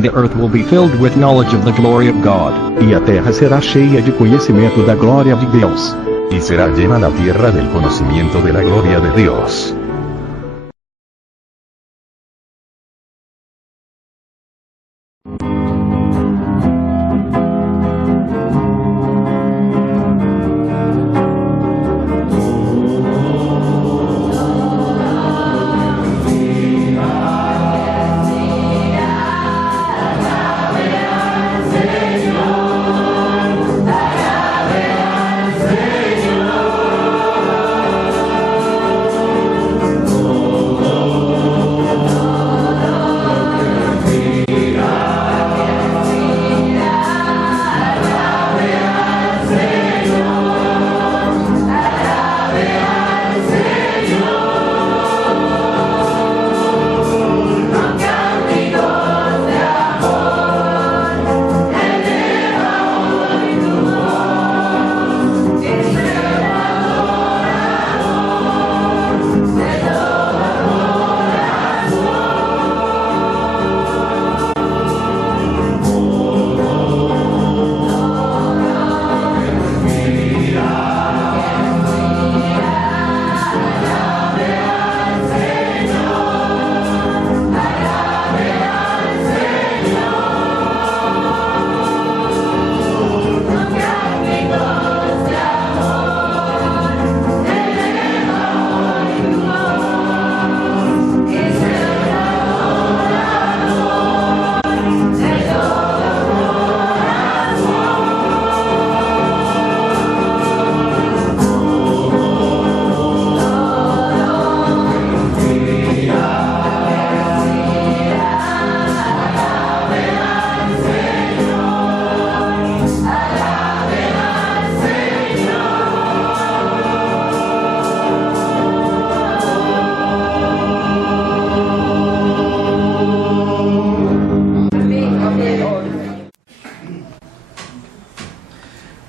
and the earth will be filled with knowledge of the glory of God. E a terra será cheia de conhecimento da glória de Deus. Y será llena la tierra del conocimiento de la gloria de Dios.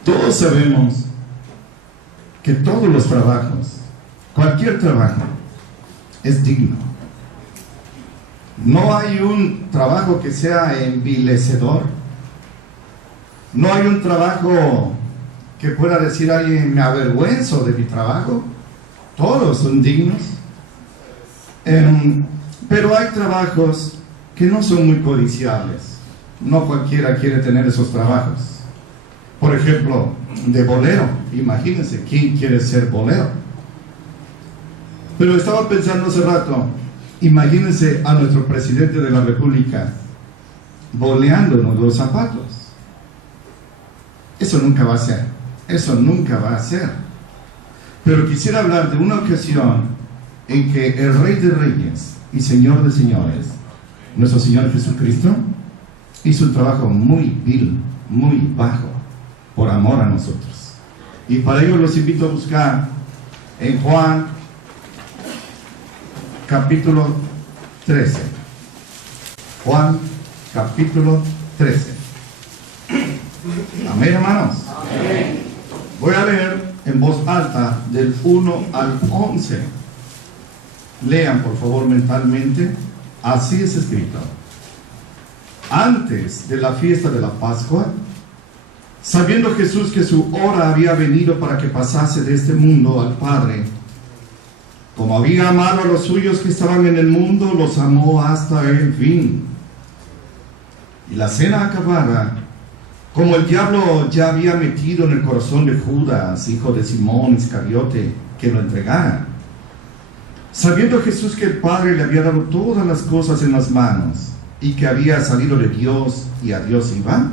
Todos sabemos que todos los trabajos, cualquier trabajo, es digno. No hay un trabajo que sea envilecedor. No hay un trabajo que pueda decir a alguien, me avergüenzo de mi trabajo. Todos son dignos. Pero hay trabajos que no son muy codiciables. No cualquiera quiere tener esos trabajos. Por ejemplo, de bolero. Imagínense, ¿quién quiere ser bolero? Pero estaba pensando hace rato, imagínense a nuestro presidente de la República boleándonos los zapatos. Eso nunca va a ser. Eso nunca va a ser. Pero quisiera hablar de una ocasión en que el Rey de Reyes y Señor de Señores, nuestro Señor Jesucristo, hizo un trabajo muy vil, muy bajo, por amor a nosotros. Y para ello los invito a buscar en Juan capítulo 13. Juan capítulo 13. Amén, hermanos. Amén. Voy a leer en voz alta del 1 al 11. Lean por favor mentalmente. Así es escrito. Antes de la fiesta de la Pascua, sabiendo Jesús que su hora había venido para que pasase de este mundo al Padre, como había amado a los suyos que estaban en el mundo, los amó hasta el fin. Y la cena acabada, como el diablo ya había metido en el corazón de Judas, hijo de Simón Iscariote, que lo entregara, sabiendo Jesús que el Padre le había dado todas las cosas en las manos, y que había salido de Dios y a Dios iba,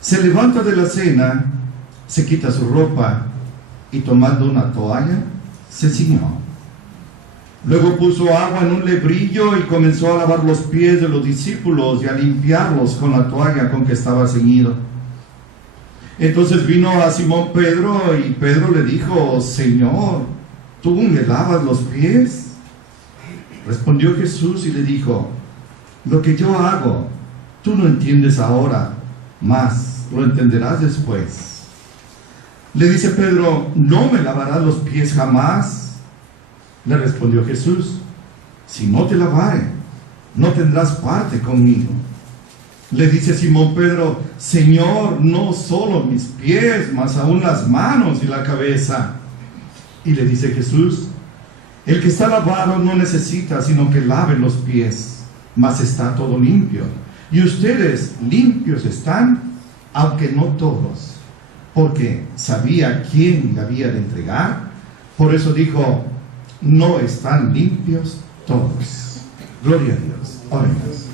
se levanta de la cena, se quita su ropa, y tomando una toalla, se ciñó. Luego puso agua en un lebrillo y comenzó a lavar los pies de los discípulos y a limpiarlos con la toalla con que estaba ceñido. Entonces vino a Simón Pedro y Pedro le dijo, Señor, ¿tú me lavas los pies? Respondió Jesús y le dijo, lo que yo hago, tú no entiendes ahora, mas lo entenderás después. Le dice Pedro, ¿no me lavarás los pies jamás? Le respondió Jesús, si no te lavare, no tendrás parte conmigo. Le dice Simón Pedro: Señor, no solo mis pies, mas aún las manos y la cabeza. Y le dice Jesús: el que está lavado no necesita sino que lave los pies, mas está todo limpio. Y ustedes limpios están, aunque no todos, porque sabía quién le había de entregar. Por eso dijo: no están limpios todos. Gloria a Dios. Oremos.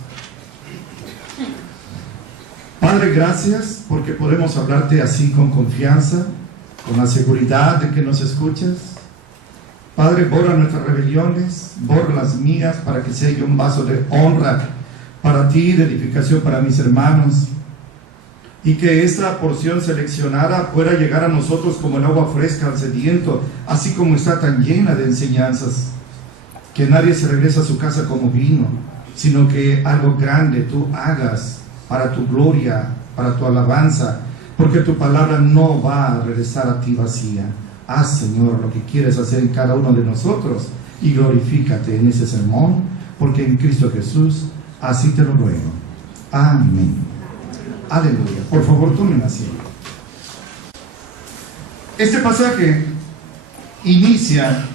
Padre, gracias porque podemos hablarte así con confianza, con la seguridad de que nos escuchas. Padre, borra nuestras rebeliones, borra las mías, para que sea yo un vaso de honra para ti, de edificación para mis hermanos, y que esta porción seleccionada pueda llegar a nosotros como el agua fresca al sediento, así como está tan llena de enseñanzas. Que nadie se regrese a su casa como vino, sino que algo grande tú hagas para tu gloria, para tu alabanza, porque tu palabra no va a regresar a ti vacía. Haz, Señor, lo que quieres hacer en cada uno de nosotros y glorifícate en ese sermón, porque en Cristo Jesús así te lo ruego. Amén. Aleluya. Por favor, tomen asiento. Este pasaje inicia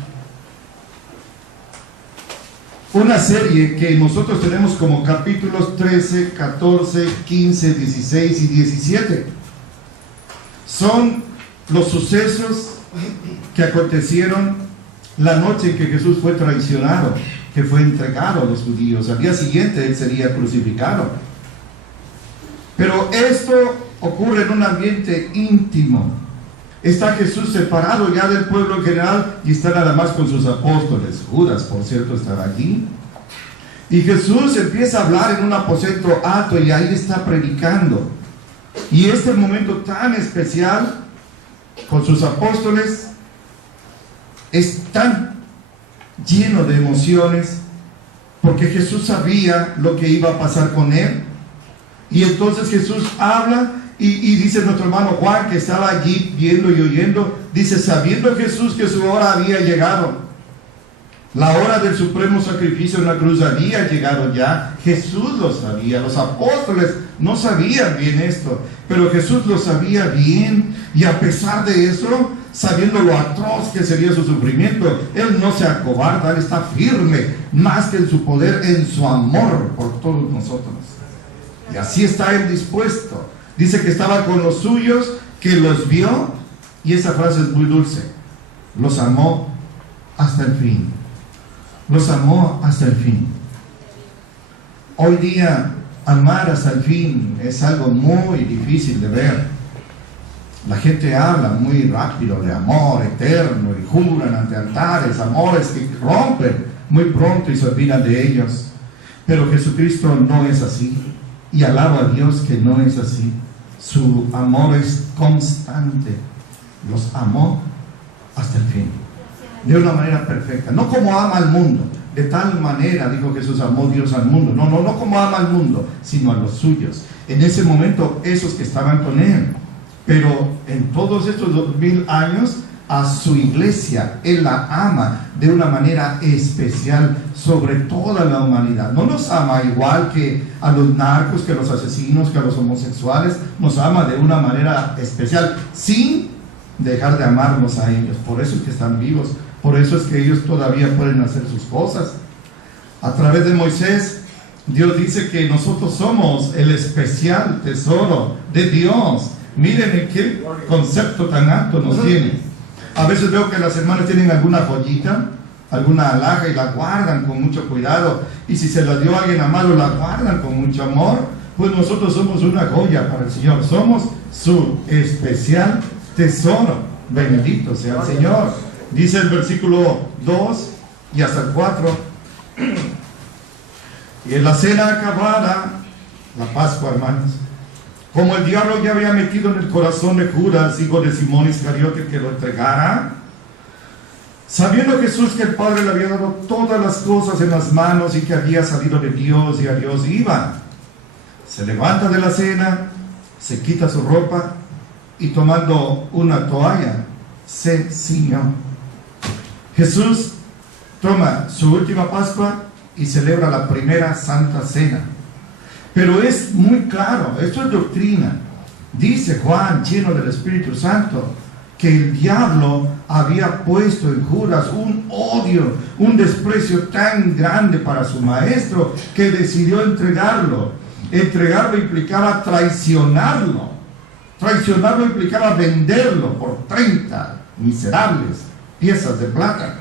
una serie que nosotros tenemos como capítulos 13, 14, 15, 16 y 17. Son los sucesos que acontecieron la noche en que Jesús fue traicionado, que fue entregado a los judíos. Al día siguiente él sería crucificado. Pero esto ocurre en un ambiente íntimo. Está Jesús separado ya del pueblo en general y está nada más con sus apóstoles. Judas, por cierto, estaba allí. Y Jesús empieza a hablar en un aposento alto y ahí está predicando. Y este momento tan especial con sus apóstoles es tan lleno de emociones, porque Jesús sabía lo que iba a pasar con él. Y entonces Jesús habla y dice nuestro hermano Juan, que estaba allí viendo y oyendo, dice: sabiendo Jesús que su hora había llegado, la hora del supremo sacrificio en la cruz había llegado ya. Jesús lo sabía, los apóstoles no sabían bien esto, pero Jesús lo sabía bien, y a pesar de eso, sabiendo lo atroz que sería su sufrimiento, él no se acobarda, él está firme, más que en su poder, en su amor por todos nosotros. Y así está él dispuesto. Dice que estaba con los suyos, que los vio, y esa frase es muy dulce: los amó hasta el fin. Los amó hasta el fin. Hoy día, amar hasta el fin es algo muy difícil de ver. La gente habla muy rápido de amor eterno y juran ante altares, amores que rompen muy pronto y se olvidan de ellos. Pero Jesucristo no es así, y alabo a Dios que no es así. Su amor es constante. Los amó hasta el fin, de una manera perfecta, no como ama al mundo. De tal manera, dijo Jesús, amó Dios al mundo. No como ama al mundo, sino a los suyos. En ese momento, esos que estaban con él. Pero en todos estos 2000 años, a su iglesia, él la ama de una manera especial sobre toda la humanidad. No nos ama igual que a los narcos, que a los asesinos, que a los homosexuales. Nos ama de una manera especial, sin dejar de amarnos a ellos. Por eso es que están vivos, por eso es que ellos todavía pueden hacer sus cosas. A través de Moisés, Dios dice que nosotros somos el especial tesoro de Dios. Miren en qué concepto tan alto nos tiene. A veces veo que las hermanas tienen alguna joyita, alguna alhaja, y la guardan con mucho cuidado, y si se la dio a alguien amado, la guardan con mucho amor. Pues nosotros somos una joya para el Señor, somos su especial tesoro. Bendito sea el Señor. Dice el versículo 2 y hasta el 4: y en la cena acabada, la Pascua, hermanos, como el diablo ya había metido en el corazón de Judas, hijo de Simón Iscariote, que lo entregara, sabiendo Jesús que el Padre le había dado todas las cosas en las manos y que había salido de Dios y a Dios iba, se levanta de la cena, se quita su ropa y tomando una toalla, se ciñó. Jesús toma su última Pascua y celebra la primera Santa Cena. Pero es muy claro, esto es doctrina. Dice Juan, lleno del Espíritu Santo, que el diablo había puesto en Judas un odio, un desprecio tan grande para su maestro, que decidió entregarlo. Entregarlo implicaba traicionarlo. Traicionarlo implicaba venderlo por 30 miserables piezas de plata.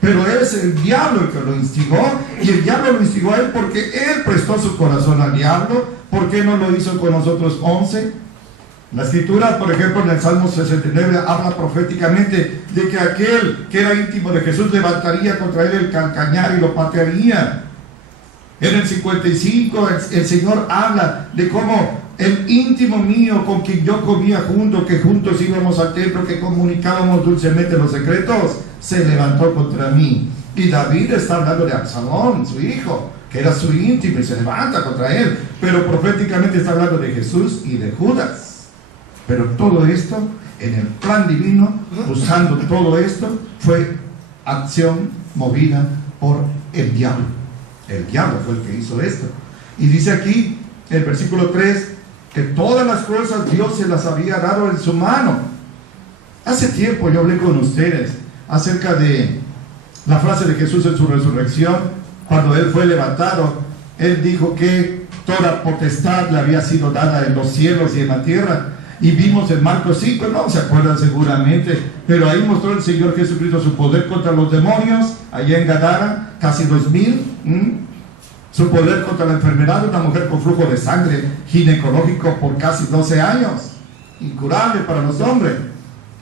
Pero es el diablo el que lo instigó, y el diablo lo instigó a él porque él prestó su corazón al diablo. ¿Por qué no lo hizo con nosotros 11? La escritura, por ejemplo, en el Salmo 69 habla proféticamente de que aquel que era íntimo de Jesús levantaría contra él el calcañar y lo patearía. En el 55 el Señor habla de cómo el íntimo mío con quien yo comía junto, que juntos íbamos al templo, que comunicábamos dulcemente los secretos, se levantó contra mí. Y David está hablando de Absalón, su hijo, que era su íntimo, y se levanta contra él. Pero proféticamente está hablando de Jesús y de Judas. Pero todo esto, en el plan divino, usando todo esto, fue acción movida por el diablo. El diablo fue el que hizo esto. Y dice aquí, el versículo 3, que todas las cosas Dios se las había dado en su mano. Hace tiempo yo hablé con ustedes acerca de la frase de Jesús en su resurrección. Cuando Él fue levantado, Él dijo que toda potestad le había sido dada en los cielos y en la tierra. Y vimos en Marcos 5, no se acuerdan seguramente, pero ahí mostró el Señor Jesucristo su poder contra los demonios, allá en Gadara, casi 2000, su poder contra la enfermedad de una mujer con flujo de sangre ginecológico por casi 12 años, incurable para los hombres,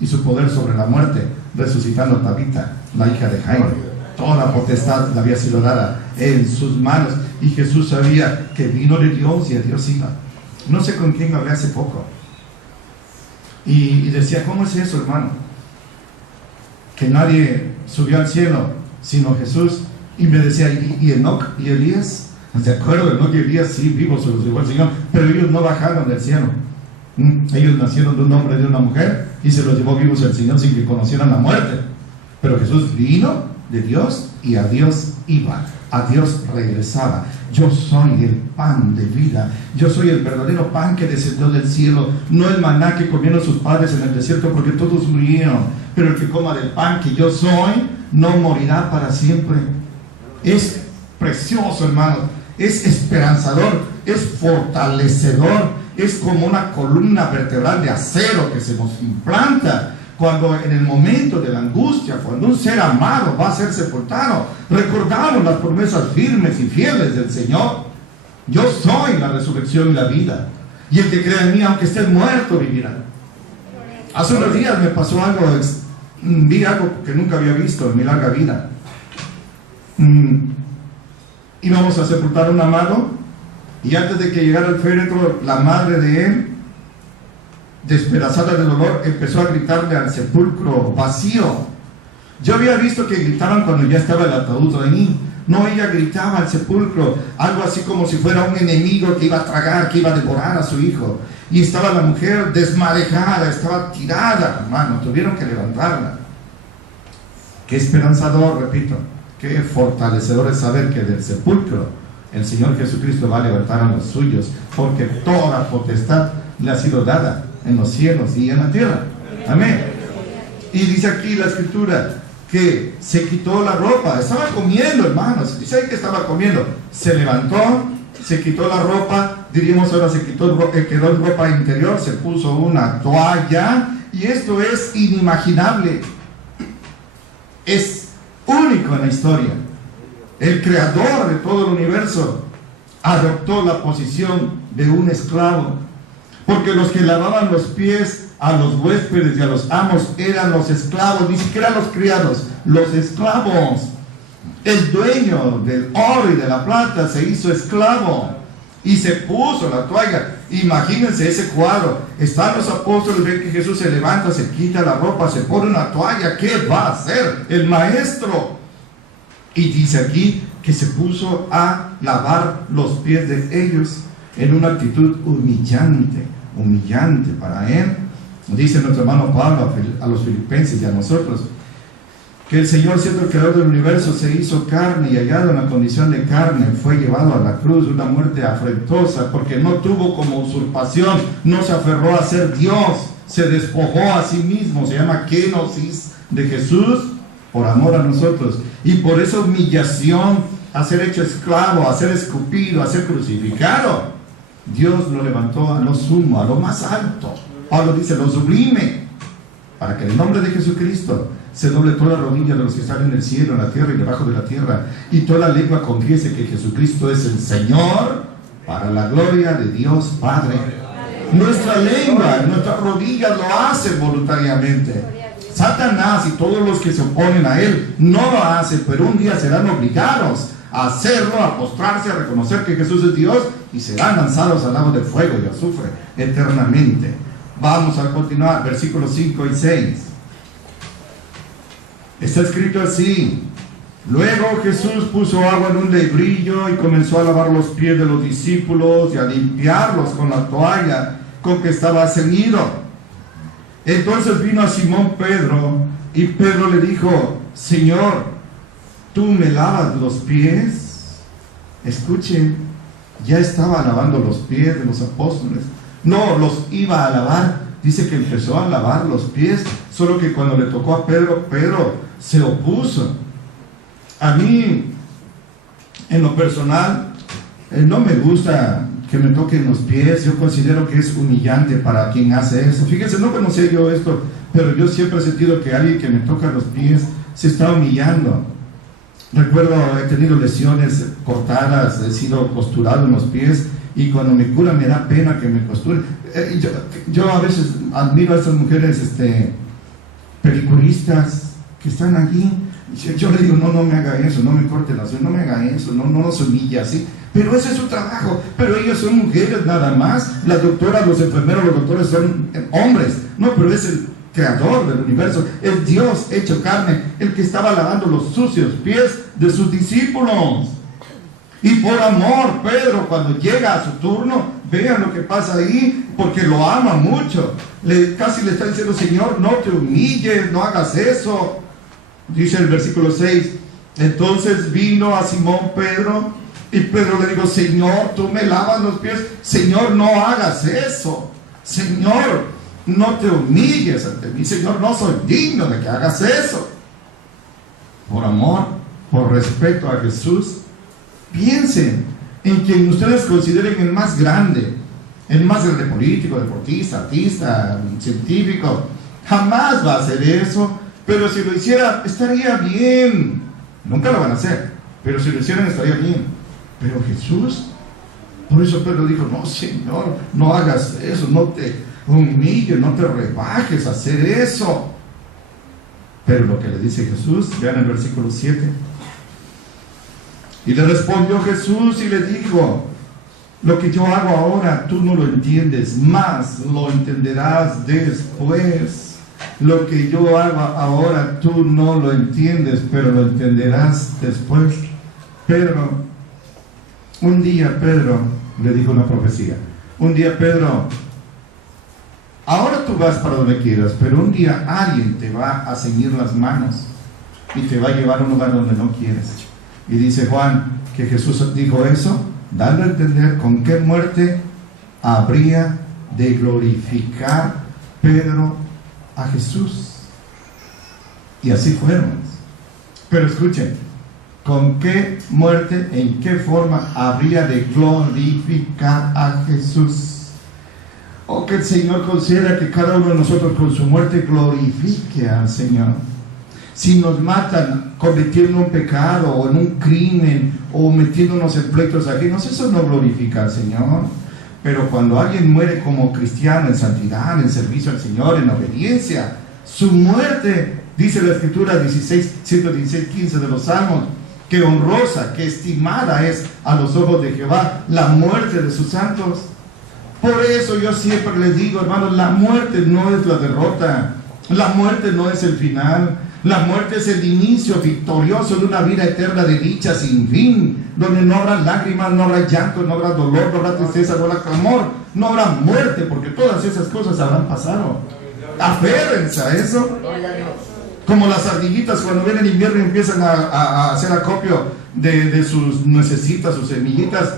y su poder sobre la muerte, resucitando a Tabita, la hija de Jairo. Toda potestad le había sido dada en sus manos, y Jesús sabía que vino de Dios y a Dios iba. No sé con quién hablé hace poco, y decía, ¿cómo es eso, hermano? Que nadie subió al cielo sino Jesús. Y me decía, ¿y Enoc y Elías? ¿De acuerdo? Enoc y Elías sí, vivos se los llevó el Señor, pero ellos no bajaron del cielo. Ellos nacieron de un hombre y de una mujer, y se los llevó vivos el Señor sin que conocieran la muerte. Pero Jesús vino de Dios y a Dios iba, a Dios regresaba. Yo soy el pan de vida, yo soy el verdadero pan que descendió del cielo, no el maná que comieron sus padres en el desierto, porque todos murieron. Pero el que coma del pan que yo soy no morirá para siempre. Es precioso, hermano, es esperanzador, es fortalecedor, es como una columna vertebral de acero que se nos implanta cuando en el momento de la angustia, cuando un ser amado va a ser sepultado. Recordamos las promesas firmes y fieles del Señor. Yo soy la resurrección y la vida, y el que crea en mí, aunque esté muerto, vivirá. Hace unos días me pasó algo, vi algo que nunca había visto en mi larga vida. Íbamos a sepultar a un amado, y antes de que llegara el féretro, la madre de él, despedazada de dolor, empezó a gritarle al sepulcro vacío. Yo había visto que gritaban cuando ya estaba el ataúd ahí. No, ella gritaba al sepulcro, algo así como si fuera un enemigo que iba a tragar, que iba a devorar a su hijo. Y estaba la mujer desmadejada, estaba tirada, hermano, tuvieron que levantarla. Qué esperanzador, repito, qué fortalecedor es saber que del sepulcro el Señor Jesucristo va a levantar a los suyos, porque toda potestad le ha sido dada en los cielos y en la tierra. Amén. Y dice aquí la escritura que se quitó la ropa. Estaba comiendo, hermanos. Dice ahí que estaba comiendo. Se levantó, se quitó la ropa. Diríamos ahora se quitó, quedó en ropa interior, se puso una toalla. Y esto es inimaginable. Es único en la historia. El creador de todo el universo adoptó la posición de un esclavo. Porque los que lavaban los pies a los huéspedes y a los amos eran los esclavos, ni siquiera los criados, los esclavos. El dueño del oro y de la plata se hizo esclavo y se puso la toalla. Imagínense ese cuadro. Están los apóstoles, ven que Jesús se levanta, se quita la ropa, se pone una toalla. ¿Qué va a hacer el maestro? Y dice aquí que se puso a lavar los pies de ellos en una actitud humillante para él. Dice nuestro hermano Pablo a los filipenses y a nosotros que el Señor, siendo el creador del universo, se hizo carne y hallado en la condición de carne, fue llevado a la cruz, una muerte afrentosa, porque no tuvo como usurpación, no se aferró a ser Dios, se despojó a sí mismo, se llama kenosis de Jesús, por amor a nosotros, y por esa humillación, a ser hecho esclavo, a ser escupido, a ser crucificado, Dios lo levantó a lo sumo, a lo más alto. Pablo dice, lo sublime, para que en el nombre de Jesucristo se doble toda rodilla de los que están en el cielo, en la tierra y debajo de la tierra, y toda lengua confiese que Jesucristo es el Señor, para la gloria de Dios Padre. Nuestra lengua, nuestras rodillas lo hacen voluntariamente. Satanás y todos los que se oponen a él no lo hacen, pero un día serán obligados a hacerlo, a postrarse, a reconocer que Jesús es Dios, y serán lanzados al lago de fuego y azufre eternamente. Vamos a continuar, versículos 5 y 6. Está escrito así: luego Jesús puso agua en un lebrillo y comenzó a lavar los pies de los discípulos y a limpiarlos con la toalla con que estaba ceñido. Entonces vino a Simón Pedro, y Pedro le dijo: Señor, ¿tú me lavas los pies? Escuchen, ya estaba lavando los pies de los apóstoles. No, los iba a lavar. Dice que empezó a lavar los pies, solo que cuando le tocó a Pedro, Pedro se opuso. A mí, en lo personal, no me gusta que me toquen los pies. Yo considero que es humillante para quien hace eso. Fíjense, no conocía yo esto, pero yo siempre he sentido que alguien que me toca los pies se está humillando. Recuerdo, he tenido lesiones cortadas, he sido costurado en los pies, y cuando me curan me da pena que me costuren. Yo a veces admiro a estas mujeres pedicuristas que están aquí. Yo le digo, no me haga eso, no me corte las uñas, no me haga eso, no se humilla así. Pero ese es su trabajo. Pero ellos son mujeres nada más. Las doctoras, los enfermeros, los doctores son hombres. No, pero es el creador del universo, el Dios hecho carne, el que estaba lavando los sucios pies de sus discípulos. Y por amor, Pedro, cuando llega a su turno, vean lo que pasa ahí, porque lo ama mucho. Casi le está diciendo: Señor, no te humilles, no hagas eso. Dice el versículo 6, entonces vino a Simón Pedro, y Pedro le dijo: Señor, tú me lavas los pies. Señor, no hagas eso. Señor, no te humilles ante mí. Señor, no soy digno de que hagas eso. Por amor, por respeto a Jesús, piensen en quien ustedes consideren el más grande, el más grande político, deportista, artista, científico. Jamás va a hacer eso, pero si lo hiciera, estaría bien. Nunca lo van a hacer, pero si lo hicieran, estaría bien. Pero Jesús, por eso Pedro dijo: no, Señor, no hagas eso, no te humilles, no te rebajes a hacer eso. Pero lo que le dice Jesús, vean el versículo 7. Y le respondió Jesús y le dijo: lo que yo hago ahora tú no lo entiendes, mas lo entenderás después. Lo que yo hago ahora tú no lo entiendes, pero lo entenderás después. Un día Pedro le dijo una profecía. Un día Pedro, ahora tú vas para donde quieras, pero un día alguien te va a ceñir las manos y te va a llevar a un lugar donde no quieres. Y dice Juan que Jesús dijo eso, dando a entender con qué muerte habría de glorificar Pedro a Jesús. Y así fueron. Pero escuchen, ¿con qué muerte, en qué forma habría de glorificar a Jesús? O que el Señor considera que cada uno de nosotros con su muerte glorifique al Señor. Si nos matan cometiendo un pecado o en un crimen o metiéndonos en pleitos ajenos, eso no glorifica al Señor. Pero cuando alguien muere como cristiano en santidad, en servicio al Señor, en obediencia, su muerte, dice la Escritura 116:15 de los Salmos, que honrosa, que estimada es a los ojos de Jehová la muerte de sus santos. Por eso yo siempre les digo, hermanos, la muerte no es la derrota, la muerte no es el final. La muerte es el inicio victorioso de una vida eterna de dicha sin fin, donde no habrá lágrimas, no habrá llanto, no habrá dolor, no habrá tristeza, no habrá clamor, no habrá muerte, porque todas esas cosas habrán pasado. Aférrense a eso. Como las ardillitas cuando viene el invierno y empiezan a hacer acopio de sus nuecesitas, sus semillitas.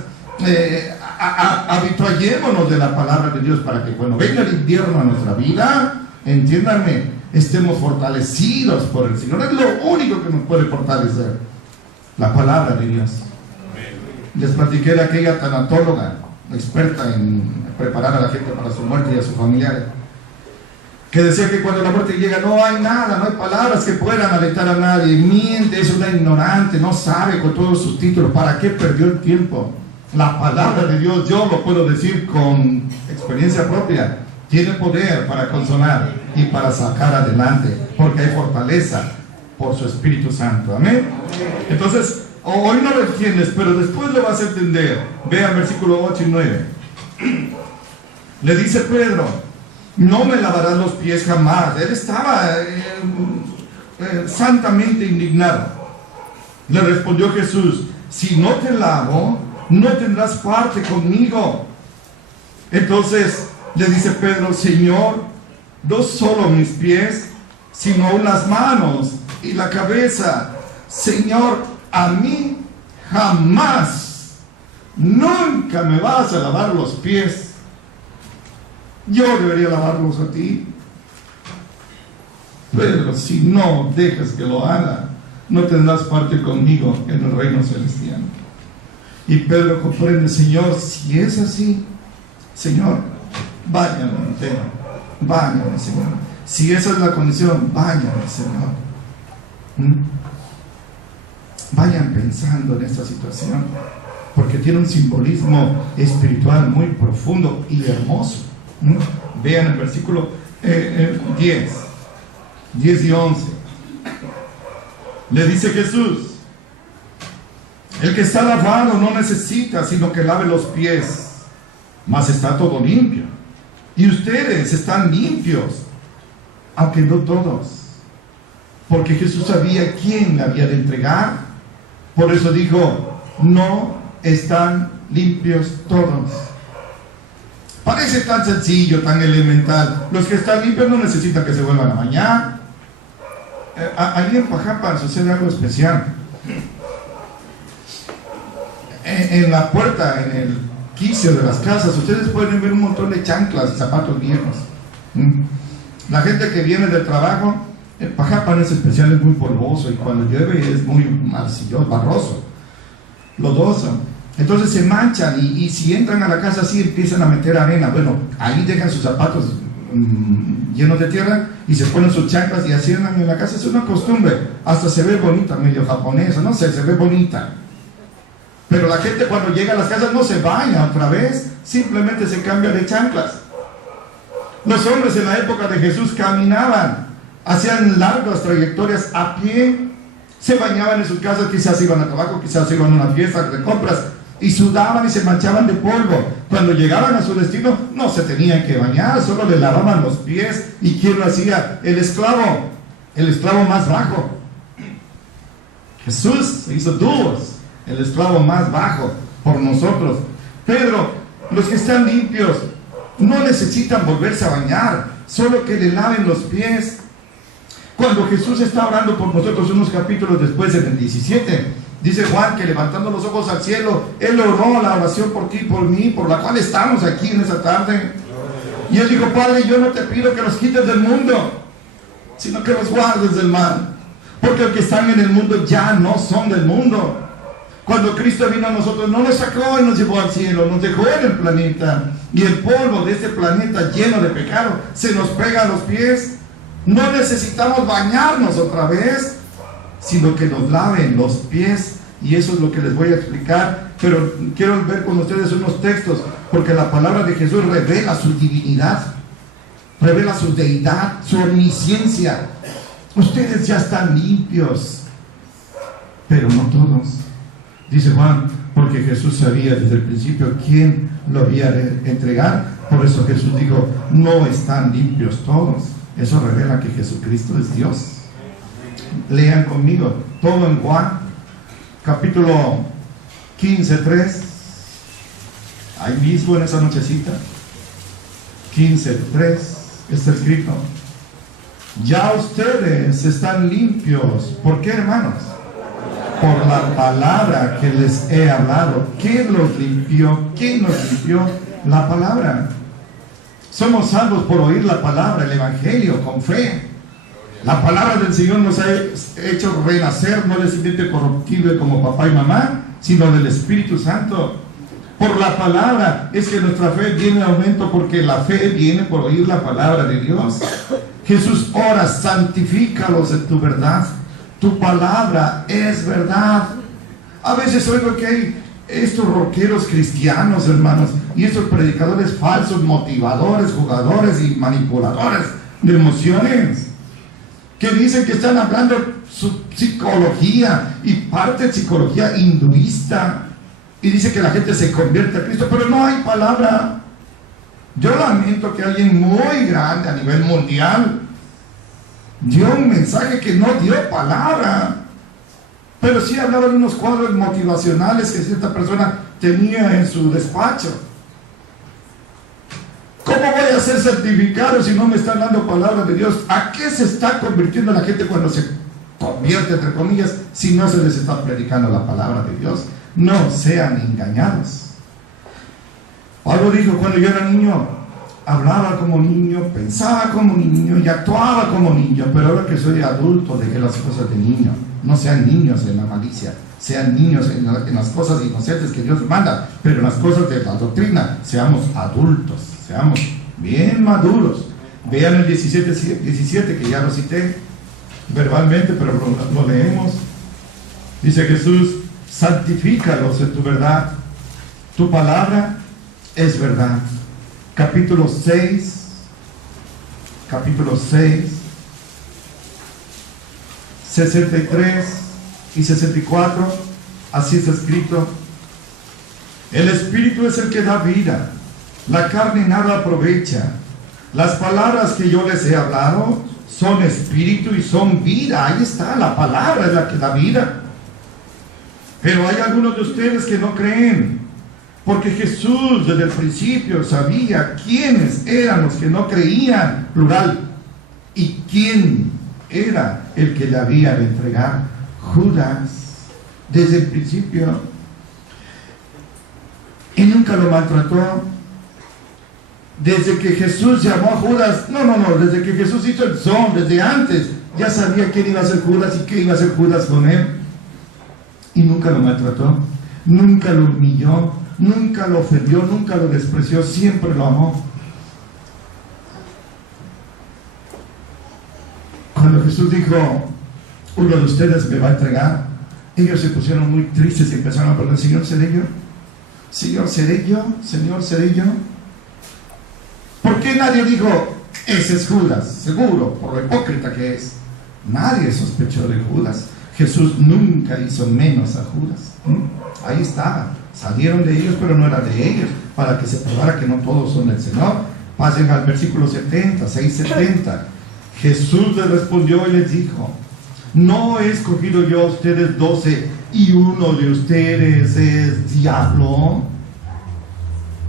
Habituallémonos de la palabra de Dios para que cuando venga el invierno a nuestra vida, entiéndanme, estemos fortalecidos por el Señor. Es lo único que nos puede fortalecer, la palabra de Dios. Les platiqué de aquella tanatóloga, experta en preparar a la gente para su muerte y a sus familiares, que decía que cuando la muerte llega no hay nada, no hay palabras que puedan alentar a nadie. Miente, es una ignorante, no sabe con todos sus títulos. ¿Para qué perdió el tiempo? La palabra de Dios, yo lo puedo decir con experiencia propia, tiene poder para consolar y para sacar adelante, porque hay fortaleza por su Espíritu Santo. Amén. Entonces, hoy no lo entiendes, pero después lo vas a entender. Vean versículos 8 y 9. Le dice Pedro: no me lavarás los pies jamás. Él estaba santamente indignado. Le respondió Jesús: si no te lavo, no tendrás parte conmigo. Entonces le dice Pedro: Señor, no solo mis pies, sino las manos y la cabeza. Señor, a mí jamás, nunca me vas a lavar los pies. Yo debería lavarlos a ti. Pero si no dejas que lo haga, no tendrás parte conmigo en el reino celestial. Y Pedro comprende: Señor, si es así, Señor, váyame entero, váyame, Señor. Si esa es la condición, váyame, Señor. Vayan pensando en esta situación, porque tiene un simbolismo espiritual muy profundo y hermoso. Vean el versículo 10 y 11. Le dice Jesús: el que está lavado no necesita sino que lave los pies, mas está todo limpio. Y ustedes están limpios, aunque no todos, porque Jesús sabía quién le había de entregar. Por eso dijo: no están limpios todos. Parece tan sencillo, tan elemental. Los que están limpios no necesitan que se vuelvan a bañar. Ahí en Pajapa sucede algo especial. En la puerta, en el quicio de las casas, ustedes pueden ver un montón de chanclas y zapatos viejos. La gente que viene del trabajo, el Pajapa es especial, es muy polvoso, y cuando llueve es muy arcilloso, barroso, lodoso. Entonces se manchan y si entran a la casa así empiezan a meter arena. Bueno, ahí dejan sus zapatos llenos de tierra y se ponen sus chanclas y así andan en la casa. Es una costumbre, hasta se ve bonita, medio japonesa, no sé, se ve bonita. Pero la gente cuando llega a las casas no se baña otra vez, simplemente se cambia de chanclas. Los hombres en la época de Jesús caminaban, hacían largas trayectorias a pie, se bañaban en sus casas, quizás iban a trabajo, quizás iban a una fiesta de compras, y sudaban y se manchaban de polvo. Cuando llegaban a su destino no se tenían que bañar, solo le lavaban los pies. ¿Y quién lo hacía? El esclavo más bajo. Jesús se hizo duros, el esclavo más bajo por nosotros. Pedro: los que están limpios no necesitan volverse a bañar, solo que le laven los pies. Cuando Jesús está orando por nosotros unos capítulos después, en el 17, dice Juan que levantando los ojos al cielo, Él oró la oración por ti, por mí, por la cual estamos aquí en esta tarde. Y Él dijo: Padre, yo no te pido que los quites del mundo, sino que los guardes del mal, porque los que están en el mundo ya no son del mundo. Cuando Cristo vino a nosotros, no nos sacó y nos llevó al cielo, nos dejó en el planeta, y el polvo de este planeta lleno de pecado se nos pega a los pies. No necesitamos bañarnos otra vez, sino que nos laven los pies. Y eso es lo que les voy a explicar, pero quiero ver con ustedes unos textos, porque la palabra de Jesús revela su divinidad, revela su deidad, su omnisciencia. Ustedes ya están limpios, pero no todos. Dice Juan, porque Jesús sabía desde el principio quién lo había de entregar. Por eso Jesús dijo: no están limpios todos. Eso revela que Jesucristo es Dios. Lean conmigo todo en Juan capítulo 15:3, ahí mismo en esa nochecita. 15:3 está escrito: Ya ustedes están limpios. ¿Por qué, hermanos? Por la palabra que les he hablado. ¿Quién los limpió? ¿Quién nos limpió? La palabra. Somos salvos por oír la palabra, el evangelio, con fe. La palabra del Señor nos ha hecho renacer, no de simiente corruptible como papá y mamá, sino del Espíritu Santo. Por la palabra es que nuestra fe viene en aumento, porque la fe viene por oír la palabra de Dios. Jesús ora: santifícalos en tu verdad. Tu palabra es verdad. A veces oigo que hay estos rockeros cristianos, hermanos, y estos predicadores falsos, motivadores, jugadores y manipuladores de emociones, que dicen que están hablando su psicología y parte de psicología hinduista, y dice que la gente se convierte a Cristo, pero no hay palabra. Yo lamento que alguien muy grande a nivel mundial dio un mensaje que no dio palabra, pero sí hablaba de unos cuadros motivacionales que cierta persona tenía en su despacho. ¿Cómo voy a ser certificado si no me están dando palabra de Dios? ¿A qué se está convirtiendo la gente cuando se convierte, entre comillas, si no se les está predicando la palabra de Dios? No sean engañados. Pablo dijo: cuando yo era niño, hablaba como niño, pensaba como niño y actuaba como niño, pero ahora que soy adulto dejé las cosas de niño. No sean niños en la malicia, sean niños en las cosas inocentes que Dios manda, pero en las cosas de la doctrina seamos adultos, seamos bien maduros. Vean el 17, que ya lo cité verbalmente, pero lo leemos. Dice Jesús: santifícalos en tu verdad, tu palabra es verdad. Capítulo 6, 63 y 64, así está escrito: el Espíritu es el que da vida, la carne nada aprovecha. Las palabras que yo les he hablado son espíritu y son vida. Ahí está, la palabra es la que da vida. Pero hay algunos de ustedes que no creen, porque Jesús desde el principio sabía quiénes eran los que no creían, plural, y quién era el que le había de entregar: Judas, desde el principio. Y nunca lo maltrató. Desde que Jesús llamó a Judas, desde que Jesús hizo el son, desde antes, ya sabía quién iba a ser Judas y qué iba a hacer Judas con él. Y nunca lo maltrató, nunca lo humilló, nunca lo ofendió, nunca lo despreció, siempre lo amó. Cuando Jesús dijo: uno de ustedes me va a entregar, ellos se pusieron muy tristes y empezaron a preguntar: Señor, ¿seré yo? Señor, ¿seré yo? Señor, ¿seré yo? ¿Por qué nadie dijo: ese es Judas? Seguro, por lo hipócrita que es. Nadie sospechó de Judas. Jesús nunca hizo menos a Judas. Ahí estaba. Salieron de ellos, pero no era de ellos, para que se probara que no todos son del Señor. Pasen al versículo 70, 6:70. Jesús les respondió y les dijo: ¿no he escogido yo a ustedes 12 y uno de ustedes es diablo?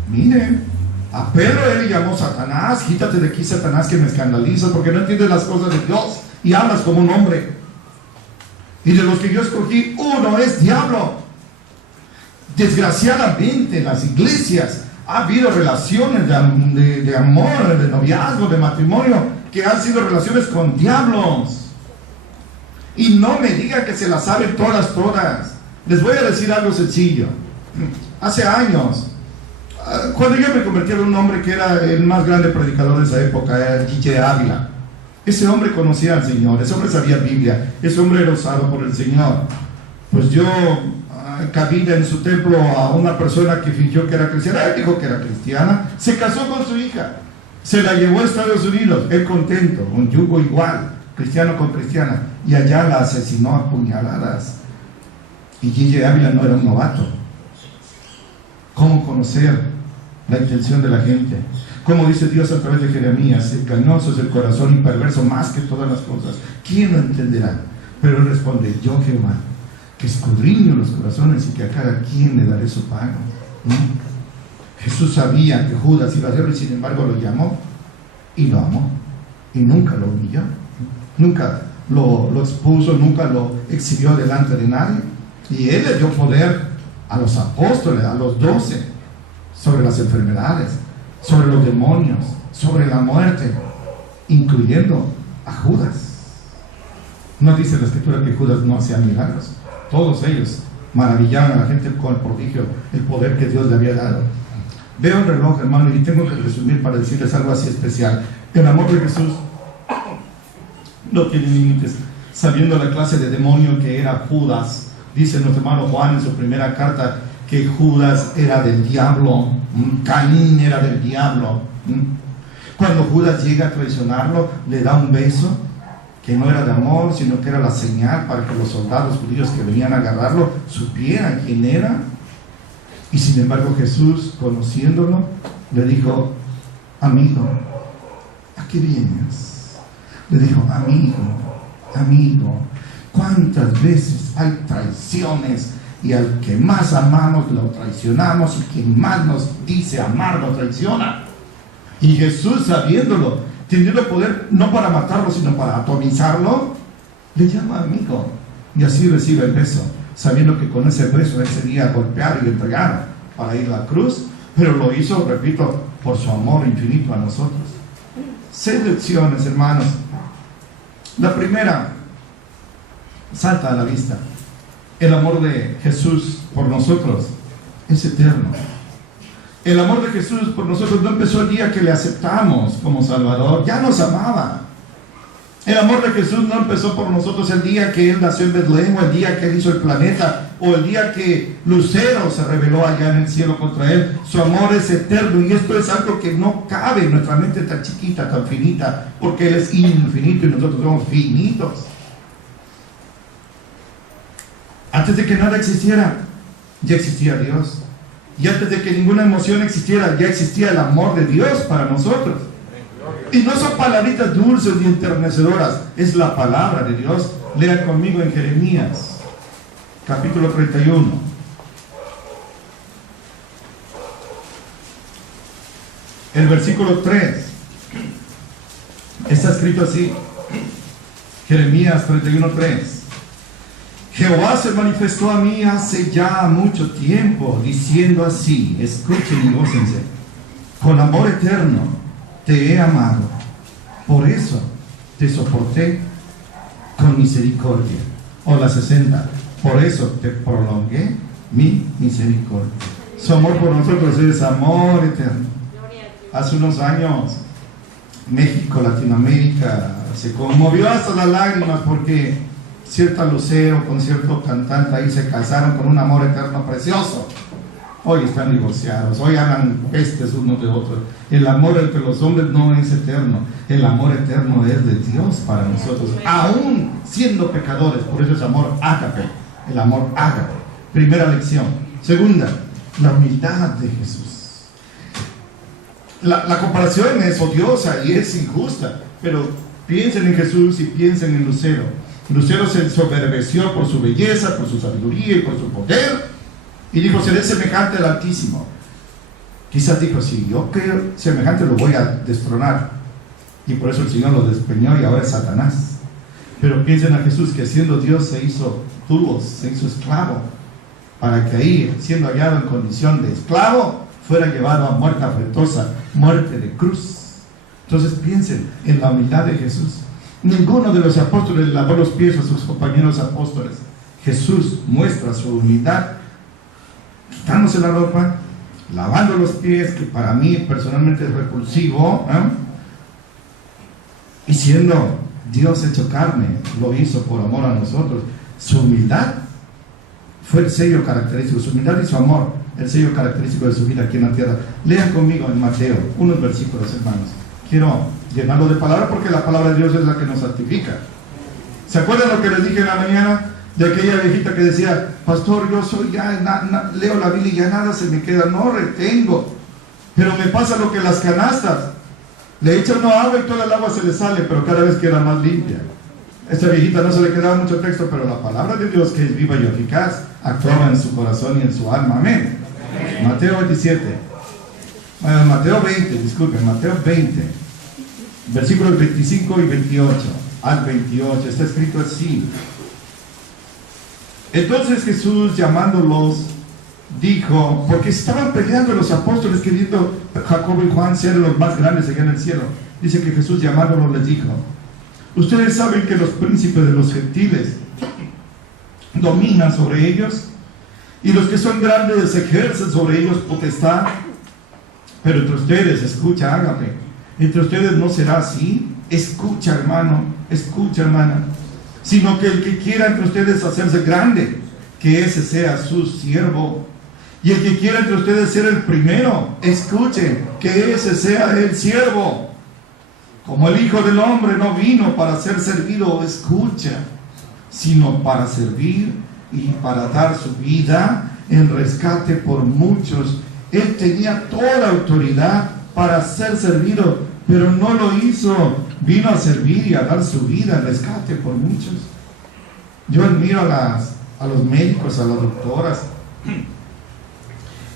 Miren, a Pedro él le llamó Satanás. Quítate de aquí, Satanás, que me escandalizas, porque no entiendes las cosas de Dios y hablas como un hombre. Y de los que yo escogí, uno es diablo. Desgraciadamente en las iglesias ha habido relaciones de amor, de noviazgo, de matrimonio, que han sido relaciones con diablos. Y no me digan que se las saben todas. Les voy a decir algo sencillo. Hace años, cuando yo me convertí en un hombre que era el más grande predicador de esa época, era Guille Ávila. Ese hombre conocía al Señor, ese hombre sabía Biblia, ese hombre era usado por el Señor. Pues yo cabida en su templo a una persona que fingió que era cristiana. Él dijo que era cristiana, se casó con su hija, se la llevó a Estados Unidos, él contento, un yugo igual, cristiano con cristiana, y allá la asesinó a puñaladas. Y Guille Ávila no era un novato. ¿Cómo conocer la intención de la gente? Como dice Dios a través de Jeremías: engañoso es el corazón y perverso más que todas las cosas, ¿quién lo entenderá? Pero él responde: yo, Jehová, que escudriño los corazones y que a cada quien le daré su pago. Jesús sabía que Judas iba a hacerlo y sin embargo lo llamó y lo amó y nunca lo humilló. Nunca lo expuso, nunca lo exhibió delante de nadie. Y Él le dio poder a los apóstoles, a los 12, sobre las enfermedades, sobre los demonios, sobre la muerte, incluyendo a Judas. No dice la Escritura que Judas no hacía milagros. Todos ellos maravillaban a la gente con el prodigio, el poder que Dios le había dado. Veo el reloj, hermano, y tengo que resumir para decirles algo así especial. El amor de Jesús no tiene límites. Sabiendo la clase de demonio que era Judas, dice nuestro hermano Juan en su primera carta que Judas era del diablo, Caín era del diablo. Cuando Judas llega a traicionarlo, le da un beso que no era de amor, sino que era la señal para que los soldados judíos que venían a agarrarlo supieran quién era. Y sin embargo Jesús, conociéndolo, le dijo: amigo, ¿a qué vienes? Le dijo: amigo, ¿cuántas veces hay traiciones? Y al que más amamos lo traicionamos, y quien más nos dice amar lo traiciona. Y Jesús, sabiéndolo, teniendo poder no para matarlo sino para atomizarlo, le llama amigo, y así recibe el beso, sabiendo que con ese beso él sería golpeado y entregado para ir a la cruz, pero lo hizo, repito, por su amor infinito a nosotros. 6 lecciones, hermanos. La primera salta a la vista: el amor de Jesús por nosotros es eterno. El amor de Jesús por nosotros no empezó el día que le aceptamos como Salvador, ya nos amaba. El amor de Jesús no empezó por nosotros el día que Él nació en Betlén, o el día que Él hizo el planeta, o el día que Lucero se rebeló allá en el cielo contra Él. Su amor es eterno, y esto es algo que no cabe en nuestra mente tan chiquita, tan finita, porque Él es infinito y nosotros somos finitos. Antes de que nada existiera, ya existía Dios. Y antes de que ninguna emoción existiera, ya existía el amor de Dios para nosotros. Y no son palabritas dulces ni enternecedoras, es la palabra de Dios. Lean conmigo en Jeremías, capítulo 31. El versículo 3. Está escrito así. Jeremías 31:3. Jehová se manifestó a mí hace ya mucho tiempo, diciendo así, escuchen y gócense: con amor eterno te he amado, por eso te soporté con misericordia. O la 60, por eso te prolongué mi misericordia. Su amor por nosotros es amor eterno. Hace unos años, México, Latinoamérica, se conmovió hasta las lágrimas porque cierta Lucero con cierto cantante ahí se casaron con un amor eterno precioso. Hoy están divorciados, hoy hablan pestes unos de otros. El amor entre los hombres no es eterno, el amor eterno es de Dios para nosotros, aún siendo pecadores. Por eso es amor ágape, el amor ágape. Primera lección. Segunda, la humildad de Jesús. La comparación es odiosa y es injusta, pero piensen en Jesús y piensen en Lucero. Lucero se ensoberbeció por su belleza, por su sabiduría y por su poder, y dijo: seré semejante al Altísimo. Quizás dijo: si yo creo semejante lo voy a destronar, y por eso el Señor lo despeñó y ahora es Satanás. Pero piensen a Jesús, que siendo Dios se hizo dúos, se hizo esclavo, para que ahí, siendo hallado en condición de esclavo, fuera llevado a muerte afrentosa, muerte de cruz. Entonces piensen en la humildad de Jesús. Ninguno de los apóstoles lavó los pies a sus compañeros apóstoles. Jesús muestra su humildad quitándose la ropa, lavando los pies, que para mí personalmente es repulsivo, y siendo Dios hecho carne, lo hizo por amor a nosotros. Su humildad fue el sello característico, su humildad y su amor, el sello característico de su vida aquí en la tierra. Lean conmigo en Mateo unos versículos, hermanos. Quiero llenarlo de palabra porque la palabra de Dios es la que nos santifica. ¿Se acuerdan lo que les dije en la mañana de aquella viejita que decía: pastor, yo soy ya, leo la Biblia y ya nada se me queda, no retengo, pero me pasa lo que las canastas, le echan no agua y toda el agua se le sale, pero cada vez queda más limpia? Esta viejita no se le quedaba mucho texto, pero la palabra de Dios, que es viva y eficaz, actuaba en su corazón y en su alma. Amén. Mateo 20, versículos 25 y 28. al 28. Está escrito así. Entonces Jesús, llamándolos, dijo, porque estaban peleando los apóstoles queriendo Jacobo y Juan ser los más grandes allá en el cielo. Dice que Jesús, llamándolos, les dijo: ustedes saben que los príncipes de los gentiles dominan sobre ellos, y los que son grandes ejercen sobre ellos potestad. Pero entre ustedes, escucha, hágame, entre ustedes no será así. Escucha, hermano, escucha, hermana, sino que el que quiera entre ustedes hacerse grande, que ese sea su siervo. Y el que quiera entre ustedes ser el primero, escuchen, que ese sea el siervo. Como el Hijo del Hombre no vino para ser servido, escucha, sino para servir y para dar su vida en rescate por muchos. Él tenía toda la autoridad para ser servido, pero no lo hizo. Vino a servir y a dar su vida en rescate por muchos. Yo admiro a los médicos, a las doctoras,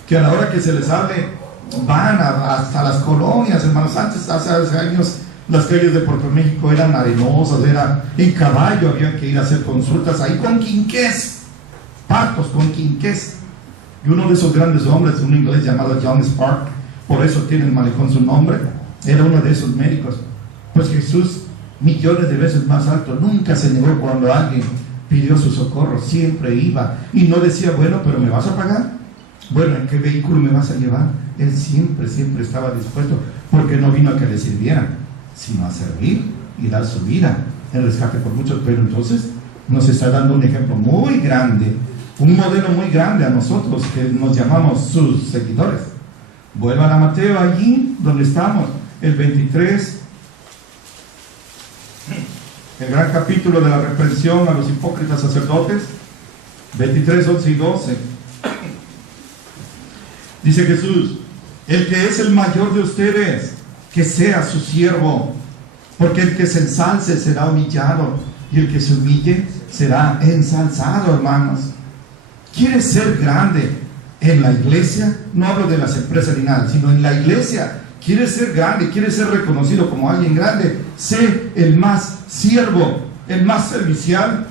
que a la hora que se les hable van hasta las colonias, hermanos. Antes, hace años, las calles de Puerto México eran arenosas, era en caballo, había que ir a hacer consultas ahí con quinqués, partos con quinqués. Y uno de esos grandes hombres, un inglés llamado John Spark, por eso tiene el malecón su nombre, era uno de esos médicos. Pues Jesús, millones de veces más alto, nunca se negó cuando alguien pidió su socorro, siempre iba y no decía, bueno, pero ¿me vas a pagar? Bueno, ¿en qué vehículo me vas a llevar? Él siempre estaba dispuesto, porque no vino a que le sirvieran, sino a servir y dar su vida en rescate por muchos. Pero entonces nos está dando un ejemplo muy grande, un modelo muy grande a nosotros que nos llamamos sus seguidores. Vuelvan a Mateo, allí donde estamos, el 23, el gran capítulo de la reprensión a los hipócritas sacerdotes, 23, 11 y 12. Dice Jesús: el que es el mayor de ustedes, que sea su siervo, porque el que se ensalce será humillado, y el que se humille será ensalzado, hermanos. ¿Quieres ser grande en la iglesia? No hablo de las empresas ni nada, sino en la iglesia. ¿Quieres ser grande? ¿Quieres ser reconocido como alguien grande? Sé el más siervo, el más servicial.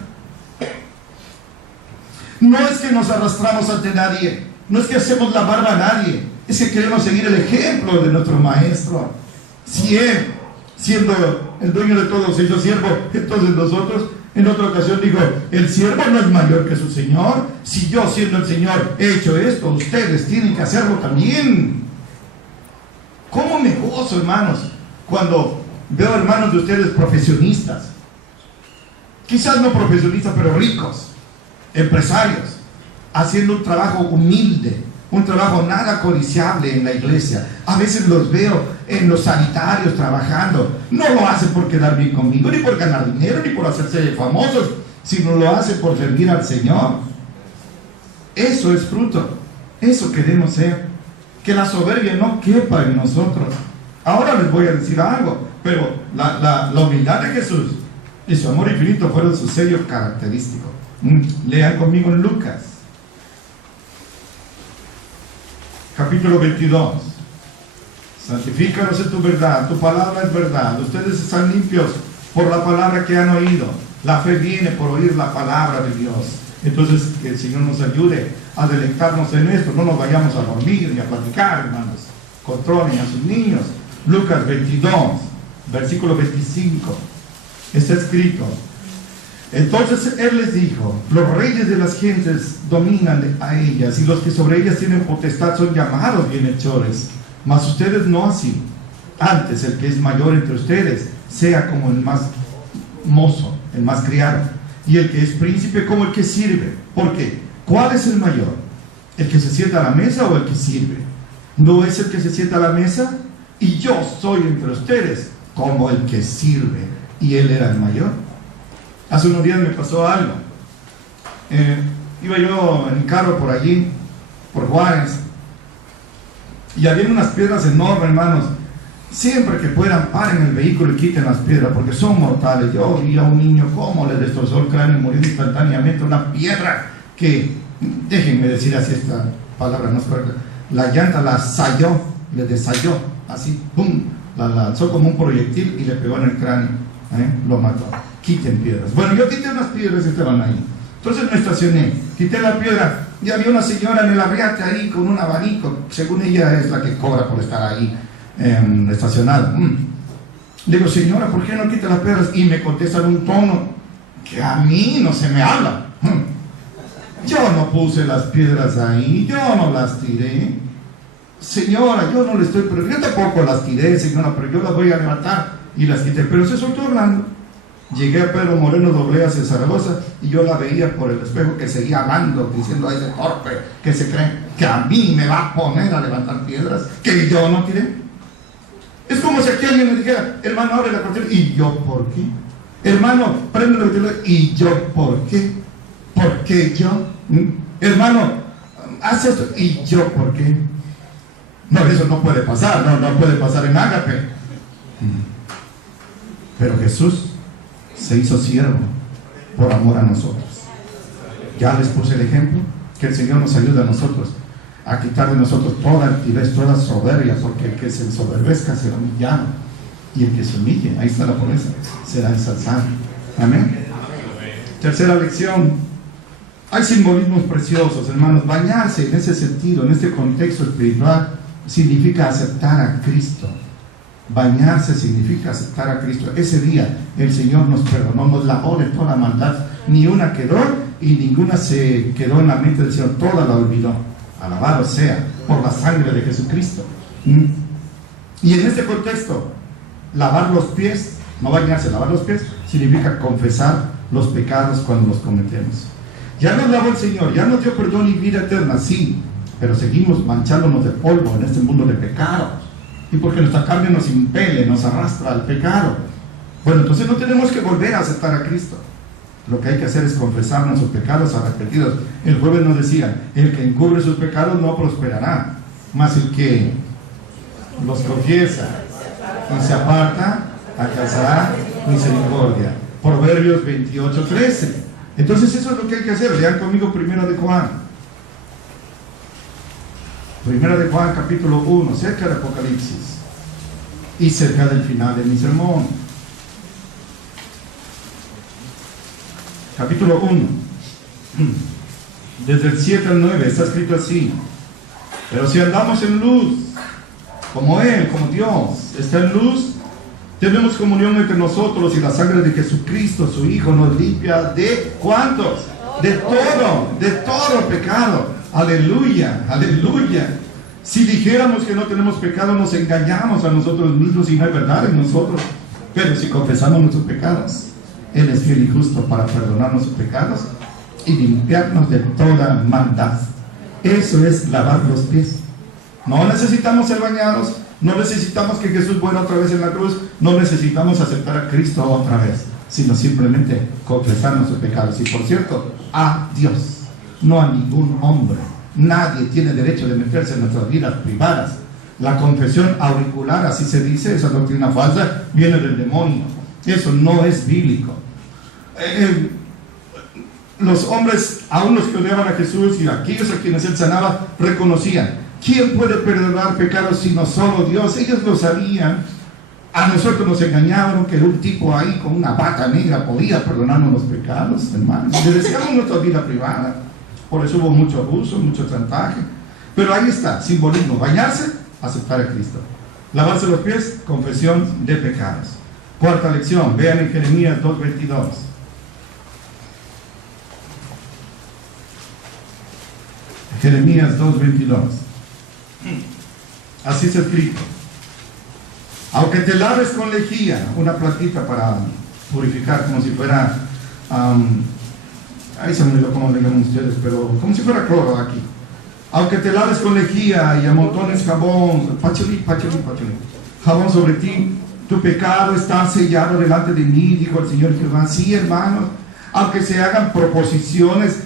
No es que nos arrastramos ante nadie, no es que hacemos la barba a nadie, es que queremos seguir el ejemplo de nuestro maestro. Si él, siendo el dueño de todo, se hizo siervo, entonces nosotros, en otra ocasión dijo, el siervo no es mayor que su señor. Si yo, siendo el señor, he hecho esto, ustedes tienen que hacerlo también. ¿Cómo me gozo, hermanos, cuando veo hermanos de ustedes profesionistas? Quizás no profesionistas, pero ricos, empresarios, haciendo un trabajo humilde, un trabajo nada codiciable en la iglesia. A veces los veo en los sanitarios trabajando. No lo hacen por quedar bien conmigo, ni por ganar dinero, ni por hacerse famosos, sino lo hacen por servir al Señor. Eso es fruto, eso queremos ser. Que la soberbia no quepa en nosotros. Ahora les voy a decir algo, pero la humildad de Jesús y su amor infinito fueron su sello característico. Lean conmigo en Lucas, capítulo 22. Santifícanos en tu verdad, tu palabra es verdad. Ustedes están limpios por la palabra que han oído. La fe viene por oír la palabra de Dios. Entonces, que el Señor nos ayude a deleitarnos en esto. No nos vayamos a dormir ni a platicar, hermanos. Controlen a sus niños. Lucas 22, versículo 25. Está escrito: entonces Él les dijo, los reyes de las gentes dominan a ellas, y los que sobre ellas tienen potestad son llamados bienhechores. Mas ustedes no así. Antes, el que es mayor entre ustedes sea como el más mozo, el más criado, y el que es príncipe como el que sirve. ¿Por qué? ¿Cuál es el mayor? ¿El que se sienta a la mesa o el que sirve? ¿No es el que se sienta a la mesa? Y yo soy entre ustedes como el que sirve. Y él era el mayor. Hace unos días me pasó algo. Iba yo en carro por allí, por Juárez, y había unas piedras enormes, hermanos. Siempre que puedan, paren el vehículo y quiten las piedras, porque son mortales. Yo vi a un niño cómo le destrozó el cráneo y murió instantáneamente. Una piedra que, déjenme decir así, esta palabra no es correcta, la llanta la sayó, le desayó, así, pum, la lanzó como un proyectil y le pegó en el cráneo. Lo mató. Quiten piedras. Bueno, yo quité unas piedras que estaban ahí. Entonces me estacioné, quité la piedra y había una señora en el arriate ahí con un abanico. Según ella es la que cobra por estar ahí estacionada. Digo, señora, ¿por qué no quita las piedras? Y me contesta en un tono que a mí no se me habla. Yo no puse las piedras ahí, yo no las tiré. Señora, yo no le estoy... Pero yo tampoco las tiré, señora, pero yo las voy a levantar y las quité. Pero se soltó hablando. Llegué a Pedro Moreno Dobleas en Zaragoza y yo la veía por el espejo que seguía hablando, diciendo a ese torpe que se cree que a mí me va a poner a levantar piedras que yo no tiré. Es como si aquí alguien me dijera, hermano, abre la cortina, ¿y yo por qué? Hermano, prende la cortina, ¿y yo por qué? ¿Por qué yo? Hermano, haz esto, ¿y yo por qué? No, eso no puede pasar, no puede pasar en Ágape. Pero Jesús se hizo siervo por amor a nosotros. Ya les puse el ejemplo, que el Señor nos ayude a nosotros a quitar de nosotros toda altivez, toda soberbia, porque el que se ensoberbezca será humillado, y el que se humille, ahí está la promesa, será ensalzado. Amén. Tercera lección: hay simbolismos preciosos, hermanos. Bañarse en ese sentido, en este contexto espiritual, significa aceptar a Cristo. Bañarse significa aceptar a Cristo. Ese día el Señor nos perdonó, nos lavó de toda maldad. Ni una quedó y ninguna se quedó en la mente del Señor. Toda la olvidó. Alabado sea por la sangre de Jesucristo. Y en este contexto, lavar los pies, no bañarse, lavar los pies, significa confesar los pecados cuando los cometemos. Ya nos lavó el Señor, ya nos dio perdón y vida eterna, sí, pero seguimos manchándonos de polvo en este mundo de pecado. Y porque nuestra carne nos impele, nos arrastra al pecado. Bueno, entonces no tenemos que volver a aceptar a Cristo. Lo que hay que hacer es confesar nuestros pecados arrepentidos. El jueves nos decía, el que encubre sus pecados no prosperará, mas el que los confiesa y se aparta alcanzará misericordia. Proverbios 28:13. Entonces eso es lo que hay que hacer. Lean conmigo Primera de Juan. Primera de Juan, capítulo 1, cerca de Apocalipsis y cerca del final de mi sermón. Capítulo 1, desde el 7 al 9, está escrito así: pero si andamos en luz, como Él, como Dios, está en luz, tenemos comunión entre nosotros, y la sangre de Jesucristo, su Hijo, nos limpia de ¿cuántos? De todo pecado. Aleluya, aleluya. Si dijéramos que no tenemos pecado, nos engañamos a nosotros mismos y no hay verdad en nosotros. Pero si confesamos nuestros pecados, Él es fiel y justo para perdonar nuestros pecados y limpiarnos de toda maldad. Eso es lavar los pies. No necesitamos ser bañados, no necesitamos que Jesús muera otra vez en la cruz, no necesitamos aceptar a Cristo otra vez, sino simplemente confesar nuestros pecados. Y por cierto, a Dios, no a ningún hombre. Nadie tiene derecho de meterse en nuestras vidas privadas. La confesión auricular, así se dice, esa doctrina falsa, viene del demonio. Eso no es bíblico. Los hombres, aún los que odiaban a Jesús y aquellos a quienes Él sanaba, reconocían: ¿quién puede perdonar pecados sino solo Dios? Ellos lo sabían. A nosotros nos engañaron que un tipo ahí con una bata negra podía perdonarnos los pecados, hermanos. Le decíamos nuestra vida privada. Por eso hubo mucho abuso, mucho chantaje. Pero ahí está, simbolismo: bañarse, aceptar a Cristo. Lavarse los pies, confesión de pecados. Cuarta lección, vean en Jeremías 2:22. Jeremías 2:22. Así está escrito: aunque te laves con lejía, una plantita para purificar, como si fuera... ahí se me olvidó cómo le llaman ustedes, pero como si fuera cloro aquí. Aunque te laves con lejía y amontones jabón, pachulí, jabón sobre ti, tu pecado está sellado delante de mí, dijo el Señor Jehová. Sí, hermanos, aunque se hagan proposiciones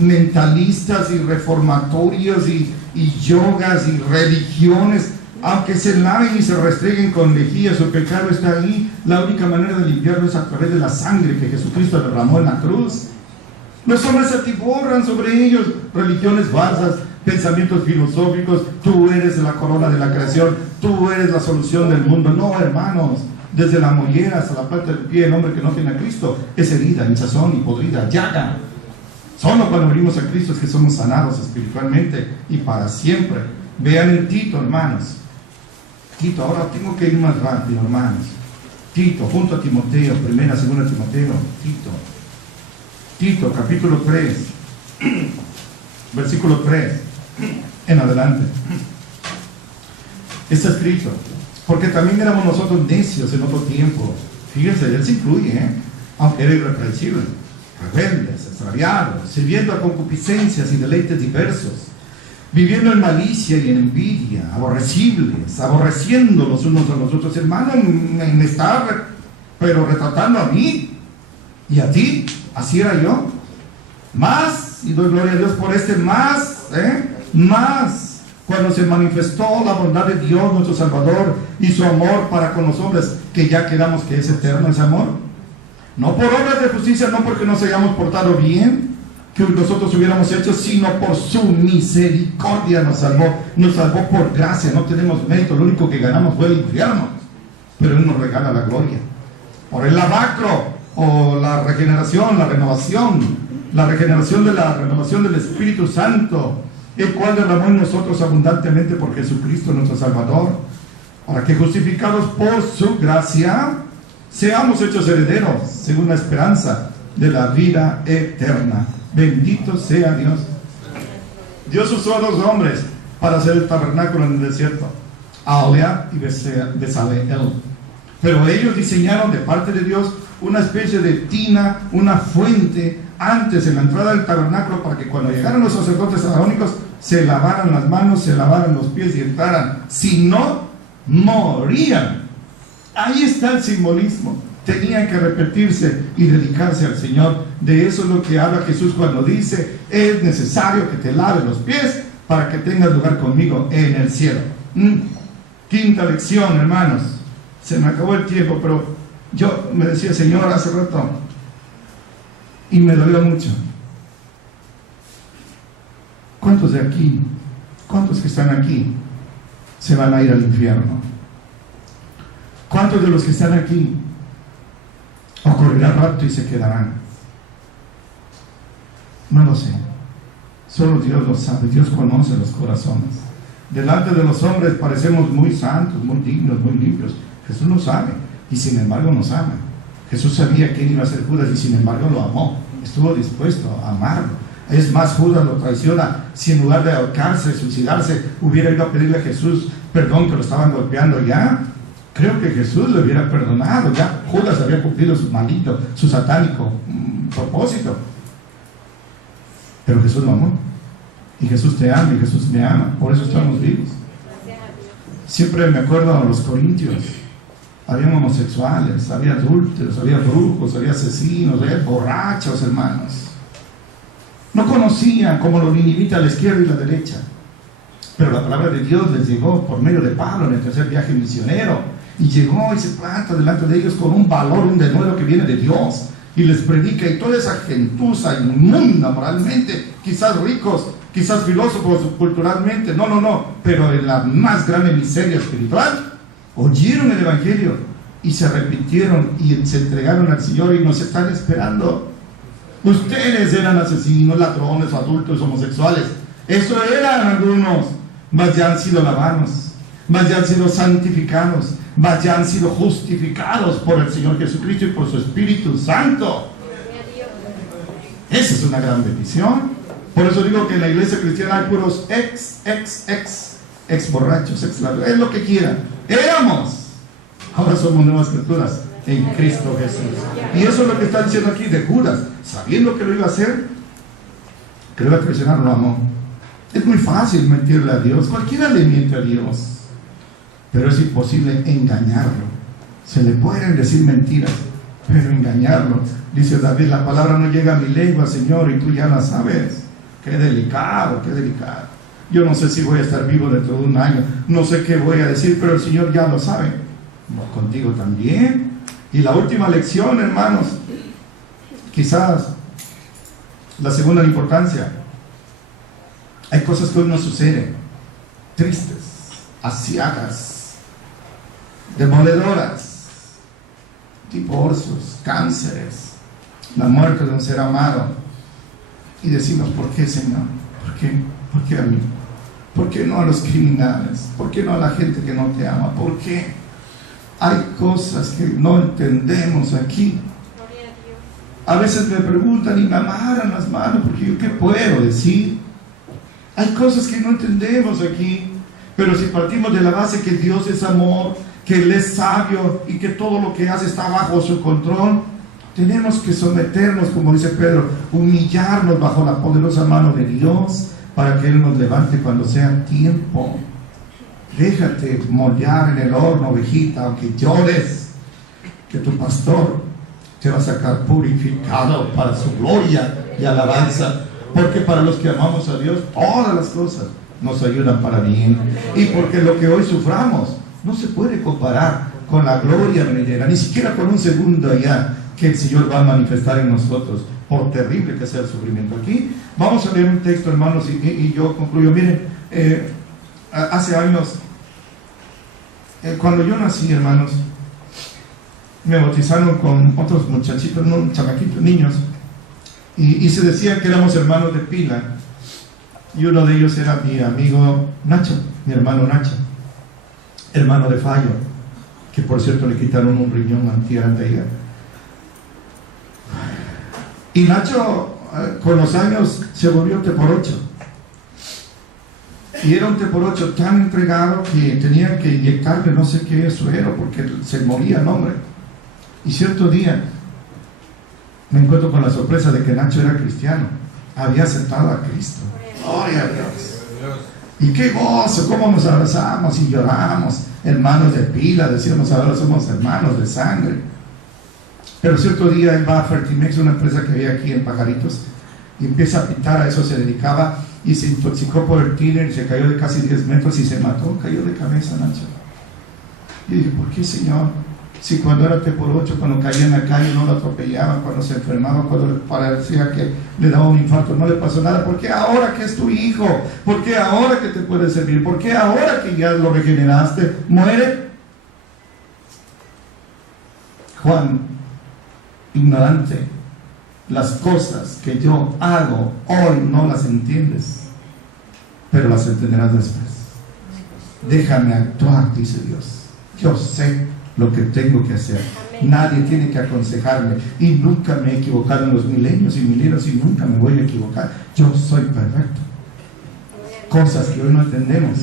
mentalistas y reformatorias y yogas y religiones, aunque se laven y se restreguen con lejía, su pecado está ahí. La única manera de limpiarlo es a través de la sangre que Jesucristo derramó en la cruz. Los hombres se atiborran sobre ellos religiones falsas, pensamientos filosóficos: tú eres la corona de la creación, tú eres la solución del mundo. No, hermanos, Desde la mollera hasta la planta del pie, el hombre que no tiene a Cristo es herida, hinchazón y podrida, llaga. Solo cuando venimos a Cristo es que somos sanados espiritualmente y para siempre. Vean en Tito, hermanos. Tito, ahora tengo que ir más rápido, hermanos. Tito, junto a Timoteo, 1, 2 Timoteo, Tito, capítulo 3, versículo 3, en adelante. Está escrito, porque también éramos nosotros necios en otro tiempo. Fíjense, él se incluye, aunque era irreprensible, rebeldes, extraviados, sirviendo a concupiscencias y deleites diversos, viviendo en malicia y en envidia, aborrecibles, aborreciendo los unos a los otros. Hermano, me está pero retratando a mí y a ti. Así era yo. Más, y doy gloria a Dios por más, cuando se manifestó la bondad de Dios nuestro Salvador y su amor para con los hombres, que ya quedamos que es eterno ese amor. No por obras de justicia, no porque nos hayamos portado bien, que nosotros hubiéramos hecho, sino por su misericordia nos salvó por gracia. No tenemos mérito, lo único que ganamos fue el infierno, pero Él nos regala la gloria por el lavacro, o la regeneración, la renovación del Espíritu Santo, el cual derramó en nosotros abundantemente por Jesucristo nuestro Salvador, para que justificados por su gracia seamos hechos herederos según la esperanza de la vida eterna. Bendito sea Dios. Dios usó a 2 hombres para hacer el tabernáculo en el desierto, Aholiab y Bezaleel. Pero ellos diseñaron de parte de Dios una especie de tina, una fuente, antes en la entrada del tabernáculo, para que cuando llegaran los sacerdotes arónicos se lavaran las manos, se lavaran los pies y entraran. Si no, morían. Ahí está el simbolismo. Tenían que repetirse y dedicarse al Señor. De eso es lo que habla Jesús cuando dice: es necesario que te laves los pies para que tengas lugar conmigo en el cielo. Quinta lección, hermanos. Se me acabó el tiempo, pero yo me decía, Señor, hace rato, y me dolió mucho. ¿Cuántos de aquí, cuántos que están aquí, se van a ir al infierno? ¿Cuántos de los que están aquí ocurrirá rapto y se quedarán? No lo sé. Solo Dios lo sabe. Dios conoce los corazones. Delante de los hombres parecemos muy santos, muy dignos, muy limpios. Jesús lo sabe y sin embargo nos ama. Jesús sabía quién iba a ser Judas y sin embargo lo amó. Estuvo dispuesto a amarlo. Es más, Judas lo traiciona. Si en lugar de ahorcarse, suicidarse, hubiera ido a pedirle a Jesús perdón, que lo estaban golpeando ya, creo que Jesús le hubiera perdonado. Ya Judas había cumplido su maligno, su satánico propósito. Pero Jesús lo amó. Y Jesús te ama y Jesús me ama. Por eso estamos vivos. Siempre me acuerdo a los corintios. Había homosexuales, había adúlteros, había brujos, había asesinos, había borrachos, hermanos. No conocían como los ninivitas a la izquierda y la derecha. Pero la palabra de Dios les llegó por medio de Pablo en el tercer viaje misionero. Y llegó y se planta delante de ellos con un valor, un denuedo que viene de Dios. Y les predica, y toda esa gentuza inmunda moralmente, quizás ricos, quizás filósofos culturalmente, no, pero en la más grande miseria espiritual, oyeron el Evangelio y se arrepintieron y se entregaron al Señor y nos están esperando. Ustedes eran asesinos, ladrones, adultos, homosexuales. Eso eran algunos, mas ya han sido lavados, mas ya han sido santificados, mas ya han sido justificados por el Señor Jesucristo y por su Espíritu Santo. Esa es una gran bendición. Por eso digo que en la iglesia cristiana hay puros ex borrachos, es lo que quieran. Éramos, ahora somos nuevas criaturas en Cristo Jesús. Y eso es lo que está diciendo aquí de Judas, sabiendo que lo iba a hacer, que lo iba a traicionar, lo amó. Es muy fácil mentirle a Dios, cualquiera le miente a Dios, pero es imposible engañarlo. Se le pueden decir mentiras, pero engañarlo, dice David, la palabra no llega a mi lengua, Señor, y tú ya la sabes. Qué delicado, qué delicado. Yo no sé si voy a estar vivo dentro de un año, no sé qué voy a decir, pero el Señor ya lo sabe. No, contigo también. Y la última lección, hermanos, quizás la segunda en importancia. Hay cosas que hoy no suceden, tristes, aciagas, demoledoras, divorcios, cánceres, la muerte de un ser amado. Y decimos, ¿por qué, Señor? ¿Por qué? ¿Por qué a mí? ¿Por qué no a los criminales? ¿Por qué no a la gente que no te ama? ¿Por qué? Hay cosas que no entendemos aquí. A veces me preguntan y me amarran las manos, porque yo, ¿qué puedo decir? Hay cosas que no entendemos aquí. Pero si partimos de la base que Dios es amor, que Él es sabio y que todo lo que hace está bajo su control, tenemos que someternos, como dice Pedro, humillarnos bajo la poderosa mano de Dios para que Él nos levante cuando sea tiempo. Déjate moldear en el horno, ovejita, aunque llores, que tu pastor te va a sacar purificado para su gloria y alabanza. Porque para los que amamos a Dios, todas las cosas nos ayudan para bien. Y porque lo que hoy suframos no se puede comparar con la gloria venidera, ni siquiera con un segundo allá que el Señor va a manifestar en nosotros, por terrible que sea el sufrimiento. Aquí vamos a leer un texto, hermanos, y yo concluyo. Miren, hace años, cuando yo nací, hermanos, me bautizaron con otros muchachitos, no, chamaquitos, niños, y se decía que éramos hermanos de pila, y uno de ellos era mi amigo Nacho, mi hermano Nacho, hermano de Fallo, que por cierto le quitaron un riñón anteayer. Y Nacho, con los años, se volvió teporocho. Y era un teporocho tan entregado que tenían que inyectarle no sé qué suero, porque se moría el hombre. Y cierto día me encuentro con la sorpresa de que Nacho era cristiano, había aceptado a Cristo. Gloria a Dios. Y qué gozo, cómo nos abrazamos y lloramos, hermanos de pila, decíamos ahora somos hermanos de sangre. Pero cierto día él va a Fertimex, una empresa que había aquí en Pajaritos, y empieza a pintar, a eso se dedicaba, y se intoxicó por el tiner, se cayó de casi 10 metros y se mató, cayó de cabeza, Nacho. Y dije, ¿por qué, Señor? Si cuando era teporocho, cuando caía en la calle no lo atropellaban, cuando se enfermaba, cuando le parecía que le daba un infarto, no le pasó nada. ¿Por qué ahora que es tu hijo? ¿Por qué ahora que te puede servir? ¿Por qué ahora que ya lo regeneraste, muere? Juan, ignorante, las cosas que yo hago hoy no las entiendes, pero las entenderás después. Déjame actuar, dice Dios. Yo sé lo que tengo que hacer. Nadie tiene que aconsejarme, y nunca me he equivocado en los milenios y milenios, y nunca me voy a equivocar. Yo soy perfecto. Cosas que hoy no entendemos,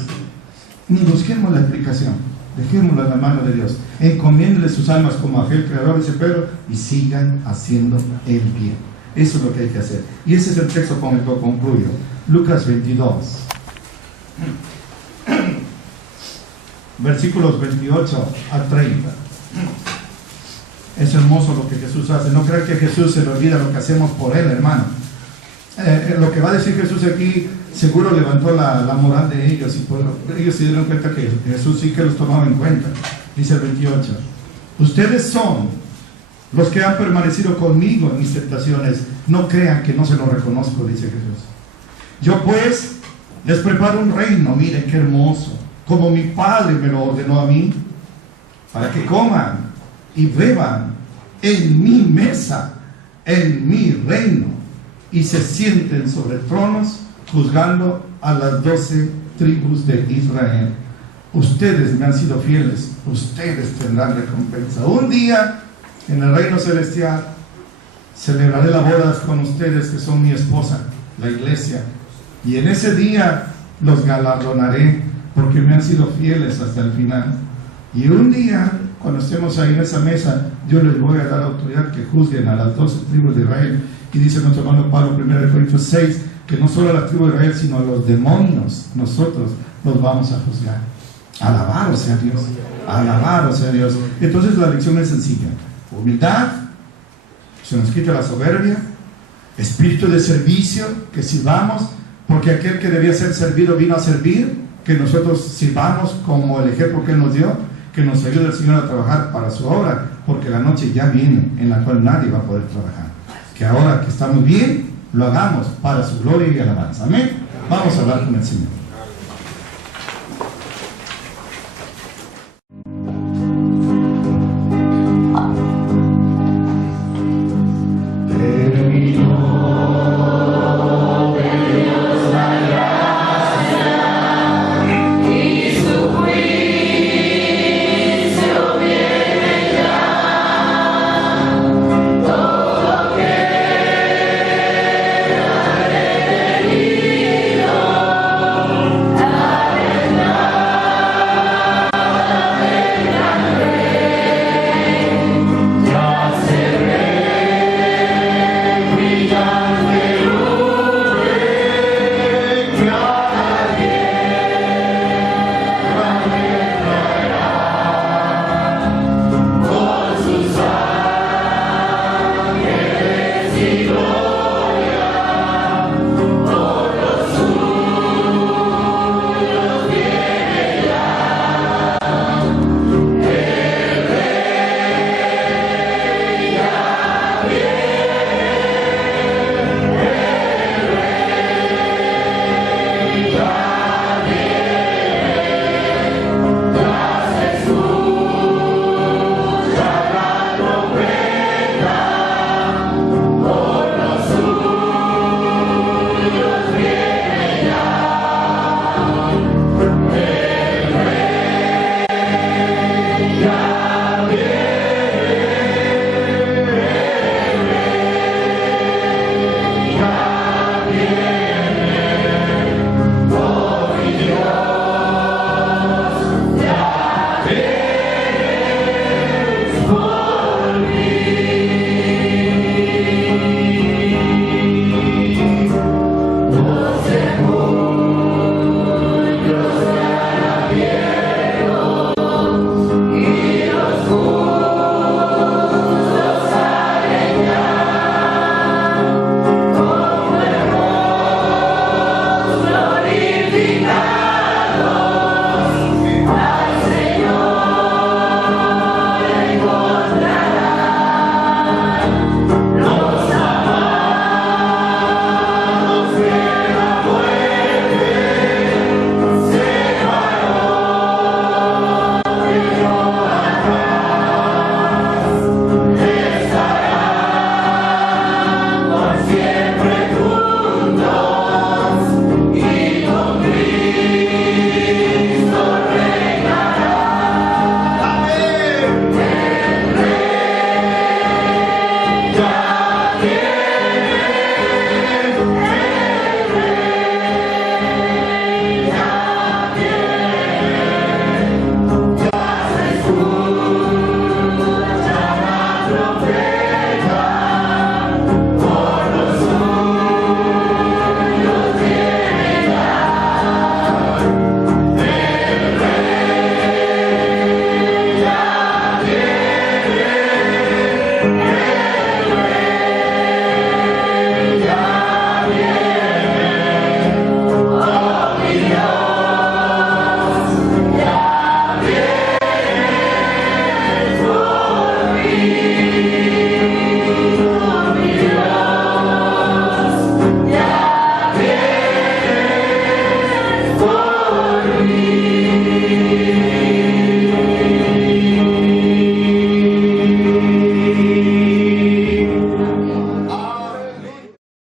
ni busquemos la explicación, dejémoslo en la mano de Dios. Encomiéndele sus almas como a aquel creador, dice Pedro, y sigan haciendo el bien. Eso es lo que hay que hacer. Y ese es el texto con el que concluyo. Lucas 22 versículos 28 a 30. Es hermoso lo que Jesús hace. No crean que Jesús se le olvida lo que hacemos por Él, hermano. Lo que va a decir Jesús aquí seguro levantó la moral de ellos, y ellos se dieron cuenta que Jesús sí que los tomaba en cuenta. Dice el 28: ustedes son los que han permanecido conmigo en mis tentaciones. No crean que no se lo reconozco, dice Jesús. Yo pues les preparo un reino, miren qué hermoso, como mi Padre me lo ordenó a mí, para que coman y beban en mi mesa, en mi reino, y se sienten sobre tronos, juzgando a las 12 tribus de Israel. Ustedes me han sido fieles, ustedes tendrán recompensa. Un día, en el reino celestial, celebraré las bodas con ustedes, que son mi esposa, la iglesia, y en ese día los galardonaré, porque me han sido fieles hasta el final. Y un día, cuando estemos ahí en esa mesa, yo les voy a dar autoridad que juzguen a las 12 tribus de Israel. Y dice nuestro hermano Pablo, 1 Corintios 6, que no solo a la tribu de Israel, sino a los demonios, nosotros los vamos a juzgar. Alabado sea Dios, alabado sea Dios. Entonces la lección es sencilla: humildad, se nos quita la soberbia, espíritu de servicio, que sirvamos, porque aquel que debía ser servido vino a servir, que nosotros sirvamos como el ejemplo que Él nos dio, que nos ayude el Señor a trabajar para su obra, porque la noche ya viene en la cual nadie va a poder trabajar. Que ahora que estamos bien, lo hagamos para su gloria y alabanza. Amén. Vamos a hablar con el Señor.